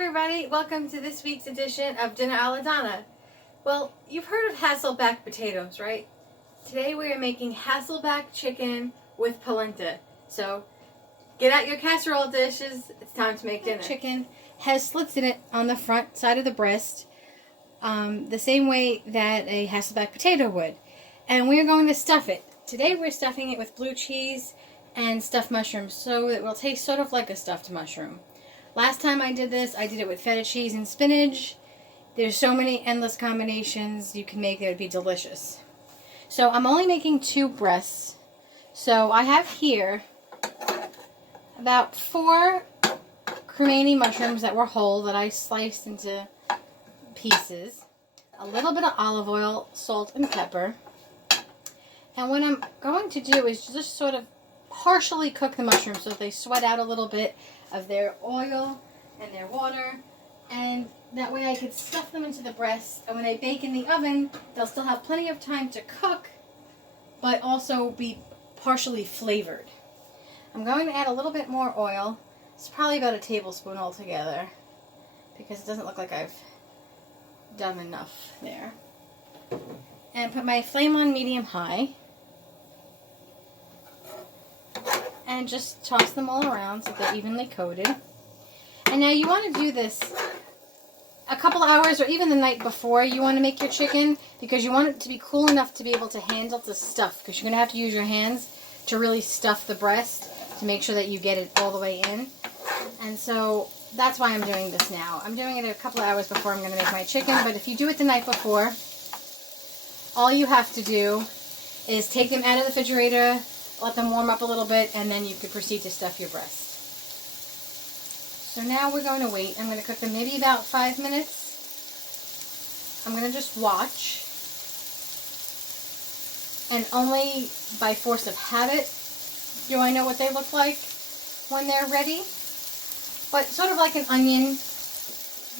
everybody, welcome to this week's edition of Dinner a la Donna. Well, you've heard of Hasselback potatoes, right? Today we are making Hasselback chicken with polenta. So, get out your casserole dishes, it's time to make dinner. Chicken has slits in it on the front side of the breast, the same way that a Hasselback potato would. And we are going to stuff it. Today we're stuffing it with blue cheese and stuffed mushrooms, so it will taste sort of like a stuffed mushroom. Last time I did this, I did it with feta cheese and spinach. There's so many endless combinations you can make that would be delicious. So I'm only making 2 breasts. So I have here about 4 cremini mushrooms that were whole that I sliced into pieces. A little bit of olive oil, salt, and pepper. And what I'm going to do is just sort of partially cook the mushrooms so they sweat out a little bit of their oil and their water, and that way I could stuff them into the breast, and when I bake in the oven they'll still have plenty of time to cook but also be partially flavored. I'm going to add a little bit more oil. It's probably about a tablespoon altogether because it doesn't look like I've done enough there. And put my flame on medium-high. And just toss them all around so they're evenly coated. And now you want to do this a couple hours or even the night before you want to make your chicken, because you want it to be cool enough to be able to handle the stuff, because you're going to have to use your hands to really stuff the breast to make sure that you get it all the way in. And so that's why I'm doing this now. I'm doing it a couple of hours before I'm going to make my chicken, but if you do it the night before, all you have to do is take them out of the refrigerator, let them warm up a little bit, and then you could proceed to stuff your breast. So now we're going to wait. I'm going to cook them maybe about 5 minutes. I'm going to just watch. And only by force of habit do I know what they look like when they're ready. But sort of like an onion,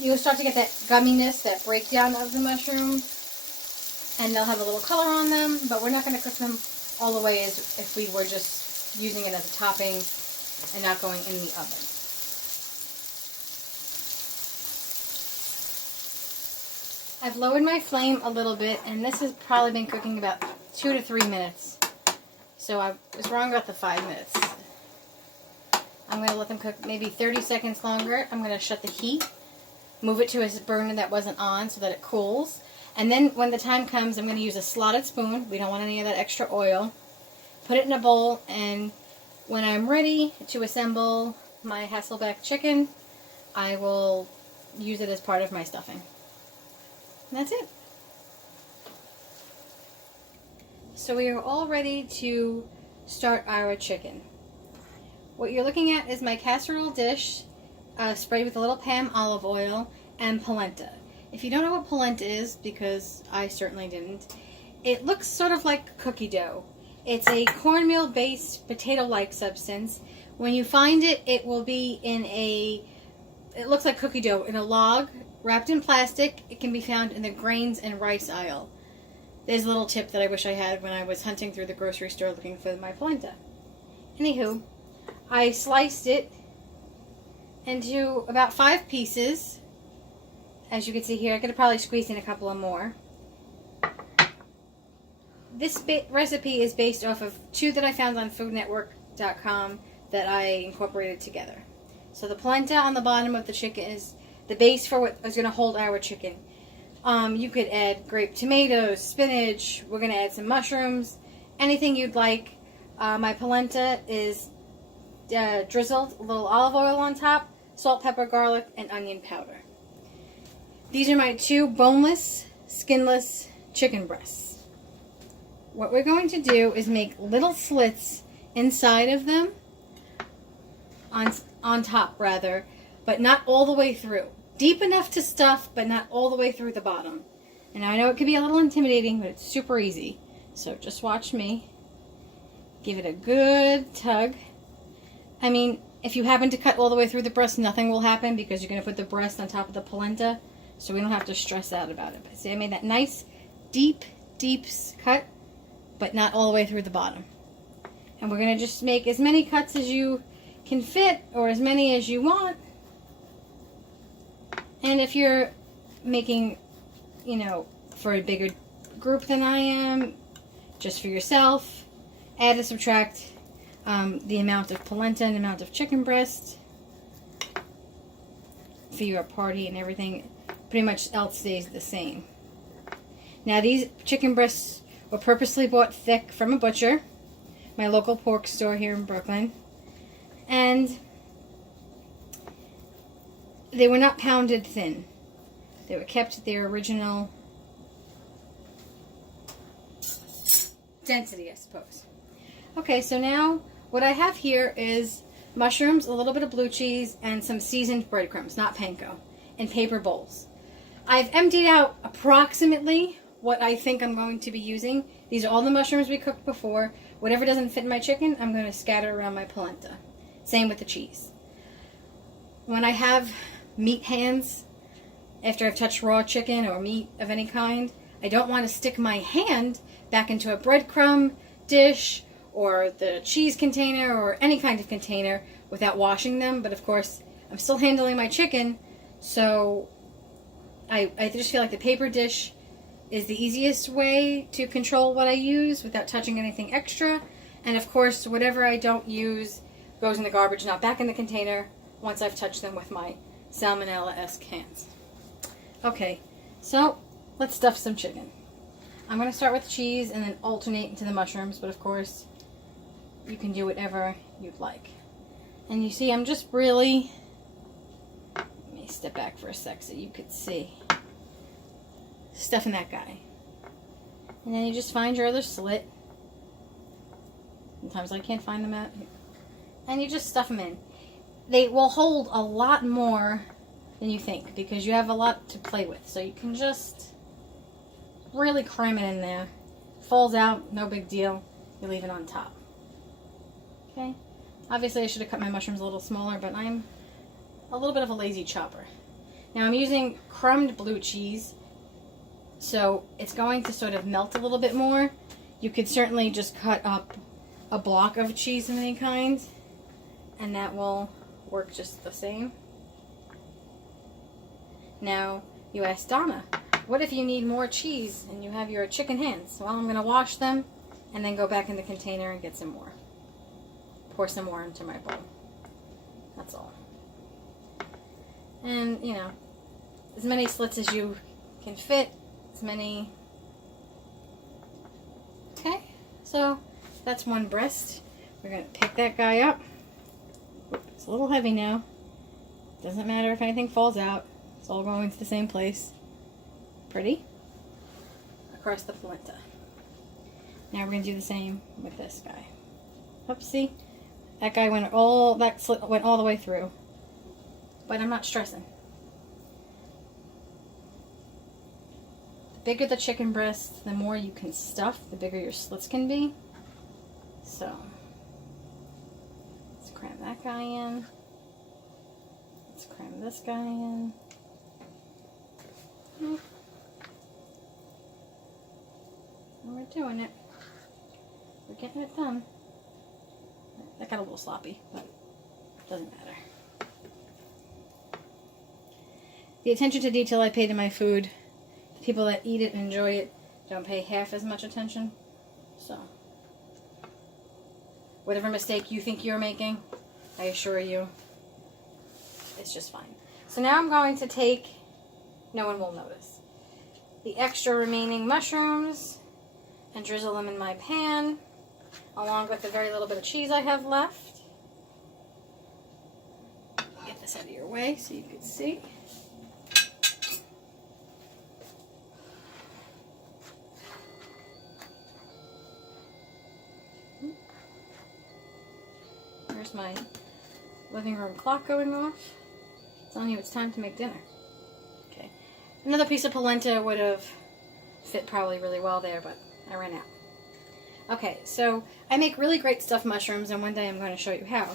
you'll start to get that gumminess, that breakdown of the mushroom. And they'll have a little color on them, but we're not going to cook them all the way as if we were just using it as a topping and not going in the oven. I've lowered my flame a little bit, and this has probably been cooking about 2 to 3 minutes. So I was wrong about the 5 minutes. I'm going to let them cook maybe 30 seconds longer. I'm going to shut the heat, move it to a burner that wasn't on so that it cools. And then when the time comes, I'm going to use a slotted spoon. We don't want any of that extra oil. Put it in a bowl, and when I'm ready to assemble my Hasselback chicken, I will use it as part of my stuffing. And that's it. So we are all ready to start our chicken. What you're looking at is my casserole dish, sprayed with a little Pam olive oil and polenta. If you don't know what polenta is, because I certainly didn't, it looks sort of like cookie dough. It's a cornmeal-based potato-like substance. When you find it, it will be in it looks like cookie dough, in a log, wrapped in plastic. It can be found in the grains and rice aisle. There's a little tip that I wish I had when I was hunting through the grocery store looking for my polenta. Anywho, I sliced it into about 5 pieces. As you can see here, I could have probably squeezed in a couple of more. This recipe is based off of 2 that I found on foodnetwork.com that I incorporated together. So the polenta on the bottom of the chicken is the base for what is going to hold our chicken. You could add grape tomatoes, spinach, we're going to add some mushrooms, anything you'd like. My polenta is drizzled, a little olive oil on top, salt, pepper, garlic, and onion powder. These are my 2 boneless, skinless chicken breasts. What we're going to do is make little slits inside of them, on top rather, but not all the way through. Deep enough to stuff, but not all the way through the bottom. And I know it can be a little intimidating, but it's super easy. So just watch me. Give it a good tug. I mean, if you happen to cut all the way through the breast, nothing will happen because you're going to put the breast on top of the polenta. So we don't have to stress out about it. But see, I made that nice, deep cut, but not all the way through the bottom. And we're going to just make as many cuts as you can fit, or as many as you want. And if you're making, you know, for a bigger group than I am, just for yourself, add and subtract the amount of polenta and amount of chicken breast for your party, and everything pretty much else stays the same. Now these chicken breasts were purposely bought thick from a butcher, my local pork store here in Brooklyn, and they were not pounded thin. They were kept their original density, I suppose. Okay, so now what I have here is mushrooms, a little bit of blue cheese, and some seasoned breadcrumbs, not panko, in paper bowls. I've emptied out approximately what I think I'm going to be using. These are all the mushrooms we cooked before. Whatever doesn't fit in my chicken, I'm going to scatter around my polenta. Same with the cheese. When I have meat hands, after I've touched raw chicken or meat of any kind, I don't want to stick my hand back into a breadcrumb dish or the cheese container or any kind of container without washing them. But of course, I'm still handling my chicken, so I just feel like the paper dish is the easiest way to control what I use without touching anything extra. And of course, whatever I don't use goes in the garbage, not back in the container, once I've touched them with my salmonella-esque hands. Okay, so let's stuff some chicken. I'm going to start with cheese and then alternate into the mushrooms, but of course, you can do whatever you'd like. And you see, I'm just really, let me step back for a sec so you could see, stuffing that guy. And then you just find your other slit. Sometimes I can't find them out. And you just stuff them in. They will hold a lot more than you think because you have a lot to play with. So you can just really cram it in there. Falls out, no big deal. You leave it on top. Okay? Obviously I should have cut my mushrooms a little smaller, but I'm a little bit of a lazy chopper. Now I'm using crumbed blue cheese, so it's going to sort of melt a little bit more. You could certainly just cut up a block of cheese of any kind, and that will work just the same. Now, you ask Donna, what if you need more cheese and you have your chicken hands? Well, I'm going to wash them and then go back in the container and get some more. Pour some more into my bowl. That's all. And, you know, as many slits as you can fit, as many. Okay, so that's one breast. We're going to pick that guy up. It's a little heavy now. Doesn't matter if anything falls out. It's all going to the same place. Pretty. Across the polenta. Now we're going to do the same with this guy. Oopsie. That guy went all, that slit went all the way through. But I'm not stressing. The bigger the chicken breast, the more you can stuff, the bigger your slits can be. So, let's cram that guy in. Let's cram this guy in. And we're doing it. We're getting it done. That got a little sloppy, but it doesn't matter. The attention to detail I pay to my food, the people that eat it and enjoy it don't pay half as much attention. So, whatever mistake you think you're making, I assure you, it's just fine. So now I'm going to take, no one will notice, the extra remaining mushrooms and drizzle them in my pan, along with the very little bit of cheese I have left. Get this out of your way so you can see. There's my living room clock going off. Telling you it's time to make dinner. Okay. Another piece of polenta would have fit probably really well there, but I ran out. Okay, so I make really great stuffed mushrooms, and one day I'm going to show you how.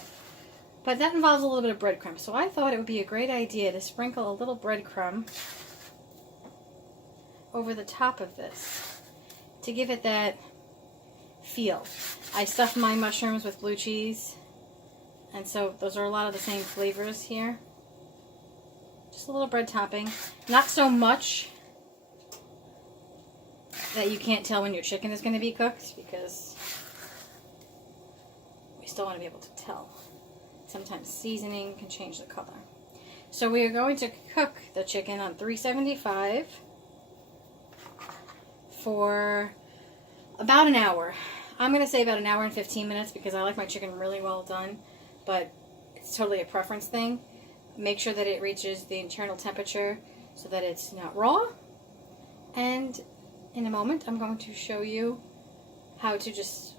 But that involves a little bit of breadcrumb, so I thought it would be a great idea to sprinkle a little breadcrumb over the top of this to give it that feel. I stuff my mushrooms with blue cheese, and so those are a lot of the same flavors here. Just a little bread topping. Not so much that you can't tell when your chicken is going to be cooked, because we still want to be able to tell. Sometimes seasoning can change the color. So we are going to cook the chicken on 375 for about an hour. I'm going to say about an hour and 15 minutes because I like my chicken really well done, but it's totally a preference thing. Make sure that it reaches the internal temperature so that it's not raw. And in a moment, I'm going to show you how to just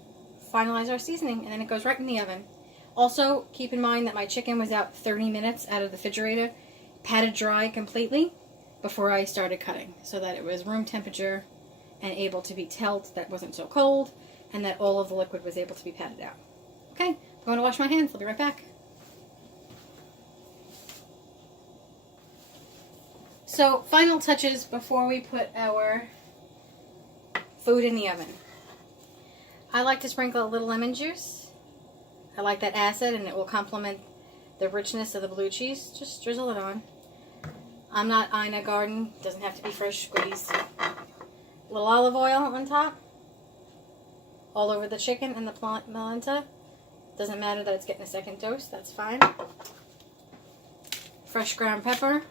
finalize our seasoning, and then it goes right in the oven. Also, keep in mind that my chicken was out 30 minutes out of the refrigerator, patted dry completely before I started cutting, so that it was room temperature and able to be telled, that wasn't so cold, and that all of the liquid was able to be patted out. Okay, I'm going to wash my hands. I'll be right back. So, final touches before we put our food in the oven. I like to sprinkle a little lemon juice. I like that acid, and it will complement the richness of the blue cheese. Just drizzle it on. I'm not Ina Garden. Doesn't have to be fresh squeezed. A little olive oil on top. All over the chicken and the polenta. Doesn't matter that it's getting a second dose. That's fine. Fresh ground pepper.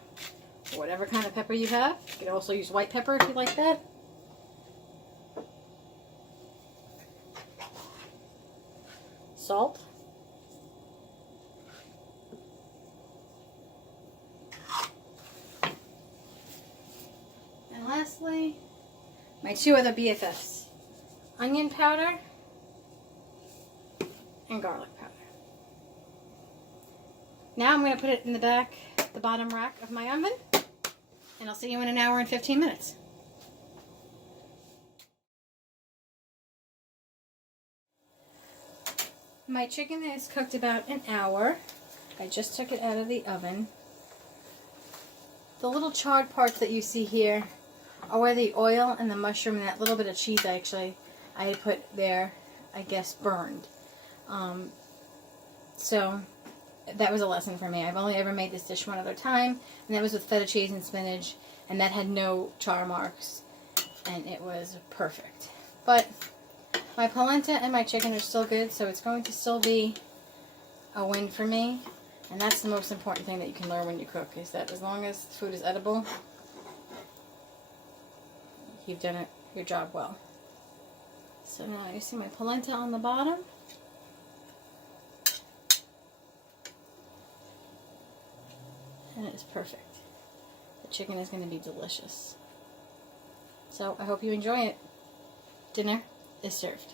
Whatever kind of pepper you have. You can also use white pepper if you like that. Salt. And lastly, my two other BFFs. Onion powder and garlic powder. Now I'm going to put it in the bottom rack of my oven, and I'll see you in an hour and 15 minutes. My chicken is cooked about an hour. I just took it out of the oven. The little charred parts that you see here are where the oil and the mushroom and that little bit of cheese I had put there, I guess, burned. So that was a lesson for me. I've only ever made this dish one other time, and that was with feta cheese and spinach, and that had no char marks, and it was perfect. But my polenta and my chicken are still good, so it's going to still be a win for me. And that's the most important thing that you can learn when you cook, is that as long as the food is edible, you've done your job well. So now you see my polenta on the bottom. And it's perfect. The chicken is going to be delicious. So I hope you enjoy it. Dinner is served.